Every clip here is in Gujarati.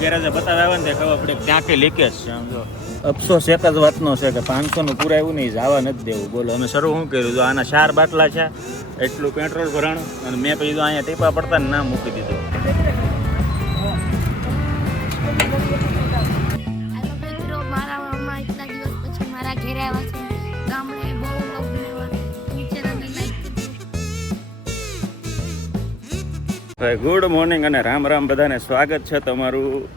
ગેરેજે બતાવ્યા આવે ને ખબર પડે ક્યાં કઈ લીકેજ છે. આમ જો અફસોસ એક જ વાતનો છે કે 500નું પુરાયું નહીં, જવા નથી દેવું. બોલો અમે શરૂ શું કર્યું? જો આના 4 બાટલા છે, એટલું પેટ્રોલ ભરાણું અને મેં પછી તો અહીંયા ટીપા પડતા ને ના મૂકી દીધું. ભાઈ ગુડ મોર્નિંગ અને રામ રામ બધાને. સ્વાગત છે તમારું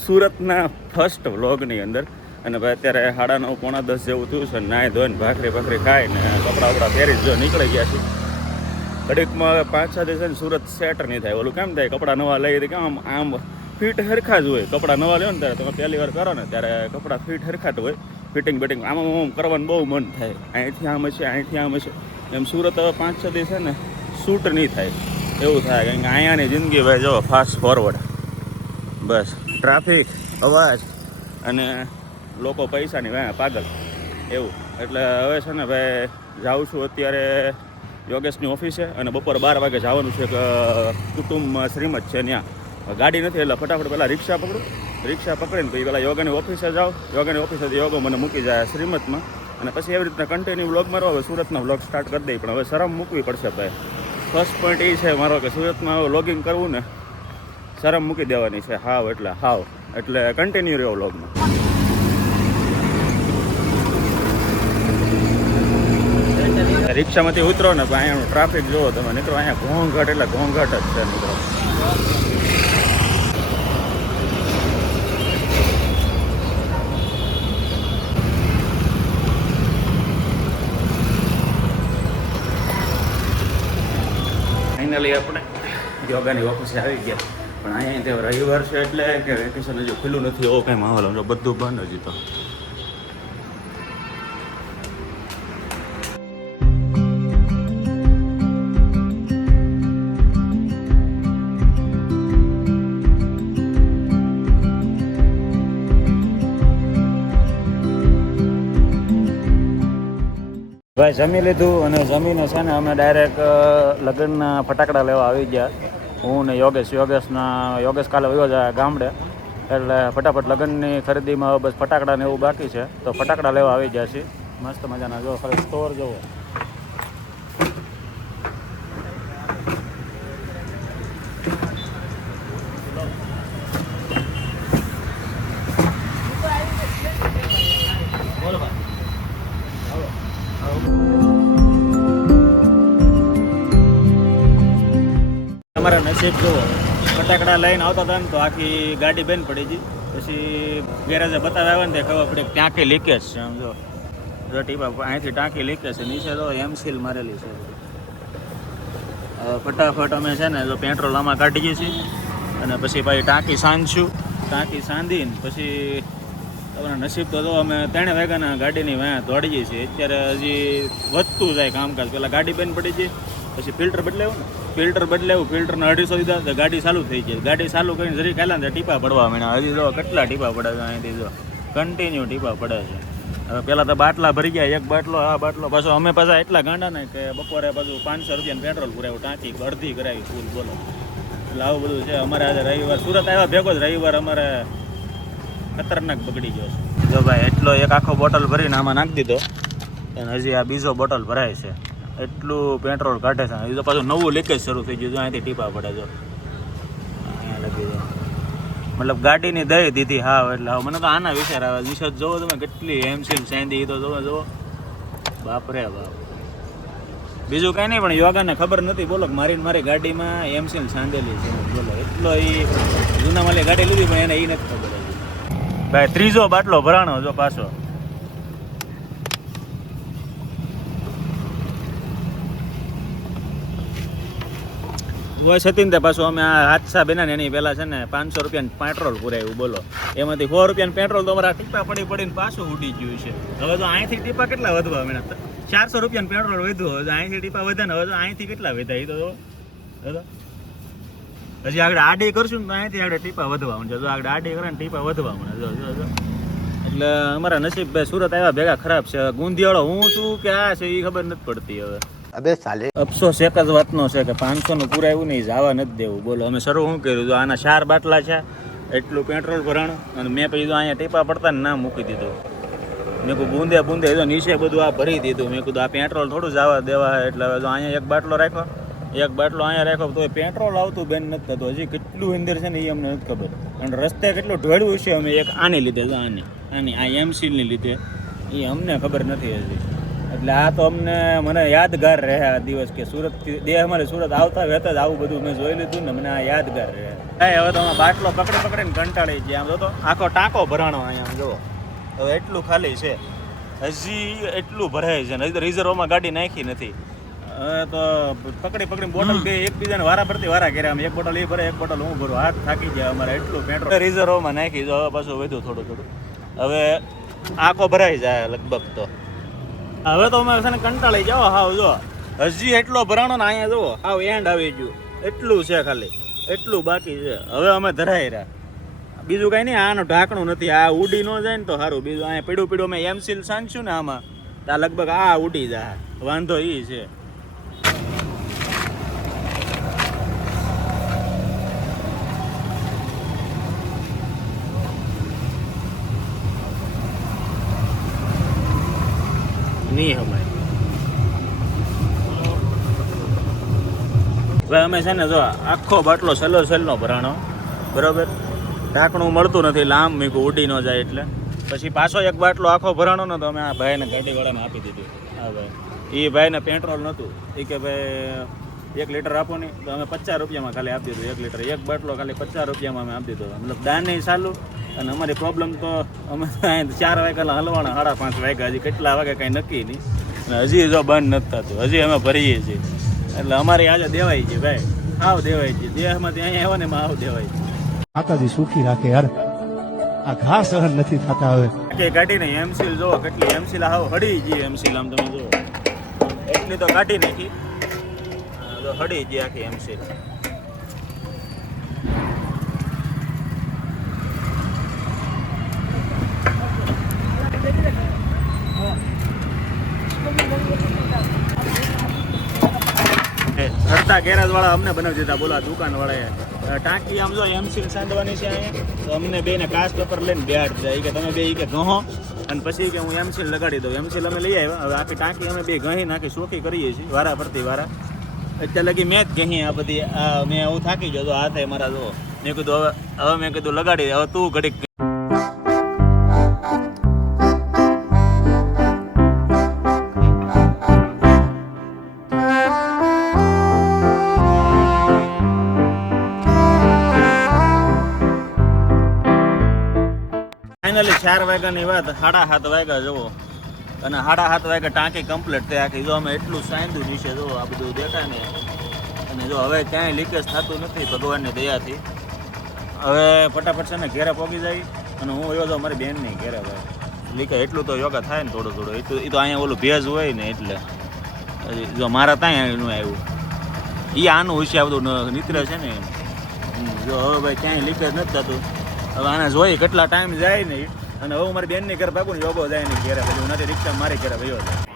સુરતના ફર્સ્ટ વ્લોગની અંદર. અને ભાઈ અત્યારે 9:30 પોણા 10 જેવું થયું છે. નાહી ધોઈને ભાખરી ખાઈને કપડાં વપડા પહેરી જો નીકળી ગયા છે. ઘડીકમાં 5-6 દિવસ છે ને સુરત સેટ નહીં થાય. ઓલું કેમ થાય, કપડાં નવા લઈ કે આમ ફિટ હરખા જ હોય. કપડાં નવા લ્યો ને ત્યારે તમે પહેલી વાર કરો ને ત્યારે કપડાં ફિટ હરખા જ હોય. ફિટિંગ બેટિંગ આમ કરવાનું બહુ મન થાય. અહીંથી આમ હશે, અહીંથી આમ હશે. એમ સુરત હવે 5-6 દિવસ છે ને શૂટ નહીં થાય એવું થાય. કારણ કે અહીંયાની જિંદગી ભાઈ જો ફાસ્ટ ફોરવર્ડ. બસ ટ્રાફિક, અવાજ અને લોકો પૈસાની પાગલ એવું. એટલે હવે છે ને ભાઈ જાઉં છું અત્યારે યોગેશની ઓફિસે અને બપોર 12 વાગે જવાનું છે. કે કુટુંબમાં શ્રીમત છે ત્યાં. ગાડી નથી એટલે ફટાફટ પહેલાં રિક્ષા પકડું. રિક્ષા પકડીને પછી પહેલાં યોગાની ઓફિસે જાઉં. યોગાની ઓફિસેથી યોગો મને મૂકી જાય શ્રીમતમાં. અને પછી એવી રીતના કન્ટિન્યુ વ્લોગ મારો હવે સુરતના વ્લોગ સ્ટાર્ટ કરી દઈ. પણ હવે શરમ મૂકવી પડશે ભાઈ. ફર્સ્ટ પોઈન્ટ એ છે મારો કે સુરતમાં વ્લોગિંગ કરવું ને શરમ મૂકી દેવાની છે. હાવ એટલે કન્ટિન્યુ રહ્યો વ્લોગમાં. રિક્ષામાંથી ઉતરો ને અહીંયાનું ટ્રાફિક જુઓ તમે. નીકળો અહીંયા ઘોંઘાટ એટલે ઘોંઘાટ જ છે નીકળો. ફાઇનલી આપણે યોગાની ઓફિસે આવી ગયા. પણ અહીંયા તે રવિવાર છે એટલે કે વેકેશન હજુ ખુલ્લું નથી એવો કંઈ માહોલ. જો બધું બંધ હજી તો. ભાઈ જમી લીધું અને જમીને છે ને અમે ડાયરેક્ટ લગ્નના ફટાકડા લેવા આવી ગયા. હું ને યોગેશ કાલે વયો જાય ગામડે. એટલે ફટાફટ લગ્નની ખરીદીમાં બસ ફટાકડા ને એવું બાકી છે તો ફટાકડા લેવા આવી ગયા છીએ. મસ્ત મજાના જો ખાલી સ્ટોર જોવો. અમારા નસીબ જુઓ, ફટાકડા લઈને આવતા હતા ને તો આખી ગાડી બંધ પડી ગઈ. પછી ગેરેજે બતાવ્યા આવે ને ખબર પડે ક્યાં કઈ લીકેજ છે. આમ જો ટીપા અહીંથી ટાંકી લીકેજ છે, નીચે તો એમસીલ મારેલી છે. ફટાફટ અમે છે ને જો પેટ્રોલ આમાં કાઢીએ છીએ અને પછી ભાઈ ટાંકી સાંધશું. ટાંકી સાંધીને પછી તમારા નસીબ તો અમે 3 વાગ્યાના ગાડીની વાં દોડીએ છીએ. અત્યારે હજી વધતું જાય કામકાજ. પહેલાં ગાડી બંધ પડી જાય, પછી ફિલ્ટર બદલાવું ને ફિલ્ટરને 250 દીધા તો ગાડી ચાલુ થઈ જાય. ગાડી ચાલુ કરીને જરી કાલા ને ટીપા પડવા માંડ્યા. હજી જો કેટલા ટીપા પડે છે અહીંથી જો કન્ટિન્યુ ટીપા પડે છે. હવે પહેલાં તો બાટલા ભરી ગયા, એક બાટલો આ બાટલો. પાછો અમે પાછા એટલા ગાંડા ને કે બપોરે પાછું 500 રૂપિયાનું પેટ્રોલ પુરાવ્યું, ટાંકી અડધી કરાવી ફૂલ. બોલો એટલે આવું બધું છે. અમારે આજે રવિવાર સુરત આવ્યા ભેગો જ રવિવાર અમારે ખતરનાક બગડી ગયો છે. જો ભાઈ એટલો એક આખો બોટલ ભરીને આમાં નાખી દીધો અને હજી આ બીજો બોટલ ભરાય છે. એટલું પેટ્રોલ કાઢે છે. એ તો પાછું નવું લીકેજ શરૂ થઈ ગયું. અહીંથી ટીપા પડે જો અહીંયા લગી જાય. મતલબ ગાડીની દઈ દીધી. હા એટલે મને તો આના વિચાર આવે. વિશે જોવો તમે કેટલી એમસીલ સાંધી તો જોવો બાપરે બાપ. બીજું કાંઈ નહીં પણ યોગાને ખબર નથી બોલો મારી ગાડીમાં એમસીલ સાંધેલી છે. બોલો એટલો એ જૂના માલી ગાડી લીધી પણ એને એ નથી ખબર. ભાઈ ત્રીજો બાટલો ભરાણો જો પાછો. હોય સતીન તે પાછું અમે આ હાદસા બનાને એની પહેલાં છે ને 500 રૂપિયાનું પેટ્રોલ પુરાયું. બોલો એમાંથી 100 રૂપિયાનું પેટ્રોલ તો અમારા ટીપા પડીને પાછું ઉડી ગયું છે. હવે તો અહીંથી ટીપા કેટલા વધવા માંડ્યા. 400 રૂપિયાનું પેટ્રોલ વધ્યું. હવે અહીંથી ટીપા વધે ને હવે તો અહીંથી કેટલા વધ્યા એ તો હજી આગળ આડી કરશું ને તો અહીંથી આગળ ટીપા વધવા માંડે. જો આગળ આડી કરે ને ટીપા વધવા માંડે. જો એટલે અમારા નસીબ ભાઈ સુરત આવ્યા ભેગા ખરાબ છે. ગુંદીવાળો હું છું કે આ છે એ ખબર નથી પડતી. હવે અબે સાલે અફસોસ એક જ વાતનો છે કે 500નું પુરાયું નહીં, જવા નથી દેવું. બોલો અમે શરૂ શું કર્યું? આના 4 બાટલા છે, એટલું પેટ્રોલ ભરાણું અને મેં પછી અહીંયા ટીપા પડતા ને ના મૂકી દીધું. મેં કહું બૂંદે બૂંદે તો નીચે બધું આ ભરી દીધું. મેં કીધું આ પેટ્રોલ થોડું જવા દેવા, એટલે હવે તો અહીંયા એક બાટલો રાખ્યો, એક બાટલો અહીંયા રાખ્યો તો પેટ્રોલ આવતું બેન નથી થતું. હજી કેટલું અંદર છે ને એ અમને નથી ખબર. અને રસ્તે કેટલું ઢોળ્યું છે અમે એક આને લીધે, આની આ એમસીલની લીધે, એ અમને ખબર નથી હજી. એટલે આ તો મને યાદગાર રહે આ દિવસ કે સુરતથી દેહ અમારે સુરત આવતા વહેતા જ આવું બધું મેં જોઈ લીધું ને મને આ યાદગાર રહે. હવે તો બાટલો પકડીને કંટાળી ગયા. આમ તો આખો ટાંકો ભરાણો અહીંયા જુઓ, હવે એટલું ખાલી છે, હજી એટલું ભરાય છે ને હજી તો રિઝર્વમાં ગાડી નાખી નથી. હવે તો પકડીને બોટલ બે એકબીજાને વારા પરથી વારા કર્યા. આમ એક બોટલ એ ભરે, એક બોટલ હું ભરું, હાથ થાકી જાય અમારે એટલું પેટ્રોલ રિઝર્વમાં નાખી દો. હવે પાછું વધ્યું થોડું હવે આખો ભરાઈ જાય લગભગ. તો હવે તો અમે છે ને કંટાળી જાઓ હાવ. જો હજી એટલો ભરાણો ને અહીંયા જુઓ હાવ એન્ડ આવી ગયું, એટલું છે ખાલી, એટલું બાકી છે. હવે અમે ધરાઈ રહ્યા, બીજું કાંઈ નહીં. આનું ઢાંકણું નથી, આ ઉડી ન જાય ને તો સારું. બીજું અહીંયા પીડું મેં એમસીલ સાંજશું ને આમાં તો લગભગ આ ઉડી જાય, વાંધો એ છે. નહીં હમાય. હવે અમે છે ને જો આખો બાટલો સેલો ભરાણો, બરાબર, ઢાંકણું મળતું નથી, લાંબ મીકું ઉડી ન જાય એટલે. પછી પાછો એક બાટલો આખો ભરાણો ને તો અમે આ ભાઈને ગાડીવાળાને આપી દીધું. હા ભાઈ, એ ભાઈને પેટ્રોલ નહોતું, એ કે ભાઈ 1 લીટર આપો નહીં, તો અમે 50 રૂપિયામાં ખાલી આપી દીધું. 1 લીટર, એક બાટલો ખાલી 50 રૂપિયામાં અમે આપી દીધો. મતલબ દાન નહીં ચાલુ. અને અમારી પ્રોબ્લેમ તો અમે 4 વાગ્યા હલવાના, 5:30 વાગ્યા, હજી કેટલા વાગે કાંઈ નક્કી નહીં. અને હજી જો બંધ નથી થતું, હજી અમે ભરીએ છીએ. એટલે અમારી આજે દેવાય છે ભાઈ, આવ દેવાય છે. દેહમાંથી અહીંયા આવ્યો ને એમાં આવ દેવાય છે. માતાજી સુખી રાખે યાર, આ ઘા સહન નથી થતા હવે. કે કાઢીને એમસીલ જોવો કેટલી એમસીલ હાવ હડી ગઈ. એમસીલ આમ તમે જુઓ એટલી તો કાઢી નાખી, તો હડી ગઈ આખી એમસીલ. રસ્તા ગેરેજ વાળા અમને બનાવી દીધા, બોલા દુકાન વાળાએ. ટાંકી આમ જો એમસીલ સાંધવાની છે અહીંયા, તો અમને બેને કાચ પેપર લઈને બેહાડ જાય કે તમે બે કે ઘહો, અને પછી કે હું એમસીલ લગાડી દઉં. એમસીલ અમે લઈ આવ્યા. હવે આખી ટાંકી અમે બે ઘહી નાખી ચોખ્ખી કરીએ છીએ વારા ફરતી વારા. અત્યારે લગી મેં જ ઘહી આ બધી. આ મેં હું થાકી ગયો તો હાથે મારા જો. મેં કીધું હવે મેં કીધું લગાડી, હવે તું ઘડીક. ફાઇનલી 4 વાગ્યાની વાત, 7:30 વાગ્યા જુઓ, અને 7:30 વાગ્યા ટાંકી કમ્પ્લીટ થઈ આખી. જો અમે એટલું સાંધું નીચે જુઓ, આ બધું દેખાય ને. અને જો હવે ક્યાંય લીકેજ થતું નથી ભગવાનની દયાથી. હવે ફટાફટ છે ને ઘેરે પહોંચી જાય. અને હું એવો તો મારી બેનની ઘેરે ભાઈ લીકેજ એટલું તો યોગા થાય ને થોડું. એ તો અહીંયા ઓલું ભેજ હોય ને એટલે જો મારા ત્યાં એનું આવ્યું. એ આનું હોશિયાર બધું નીતરે છે ને. જો હવે ભાઈ ક્યાંય લીકેજ નથી થતું. હવે આને જોઈ કેટલા ટાઈમ જાય ને. અને હવે મારી બેનની ઘરે ભાગું ને યોગો જાય ને ઘેરે, પછી હું નથી રિક્ષા મારી ઘરે ભયો જાય.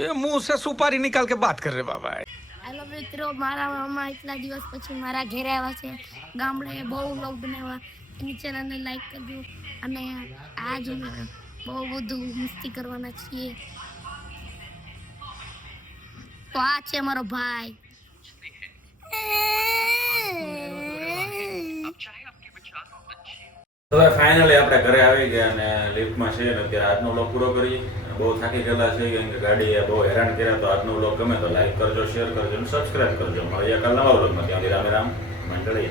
ये मुंह से सुपारी निकाल के बात कर रहे बाबा. હેલો મિત્રો, મારા મામા એટલા દિવસ પછી મારા ઘરે આવ્યા છે. ગામડે બહુ વ્લોગ બનાવ્યા, એની ચેનલને લાઈક કરજો. અને આજ અમે બહુ બધું મસ્તી કરવાના છીએ. તો આ છે મારો ભાઈ. હવે ફાઇનલી આપણે ઘરે આવી ગયા અને લિફ્ટમાં છે ને અત્યારે આજનો વ્લોગ પૂરો કરી. બહુ થાકી ગયેલા છે કેમ કે ગાડીએ બહુ હેરાન કર્યા. તો આજનો વ્લોગ ગમે તો લાઈક કરજો, શેર કરજો અને સબસ્ક્રાઈબ કરજો. મળીએ કાલ નવા વ્લોગમાં. ત્યાં રામ રામ મંડળી.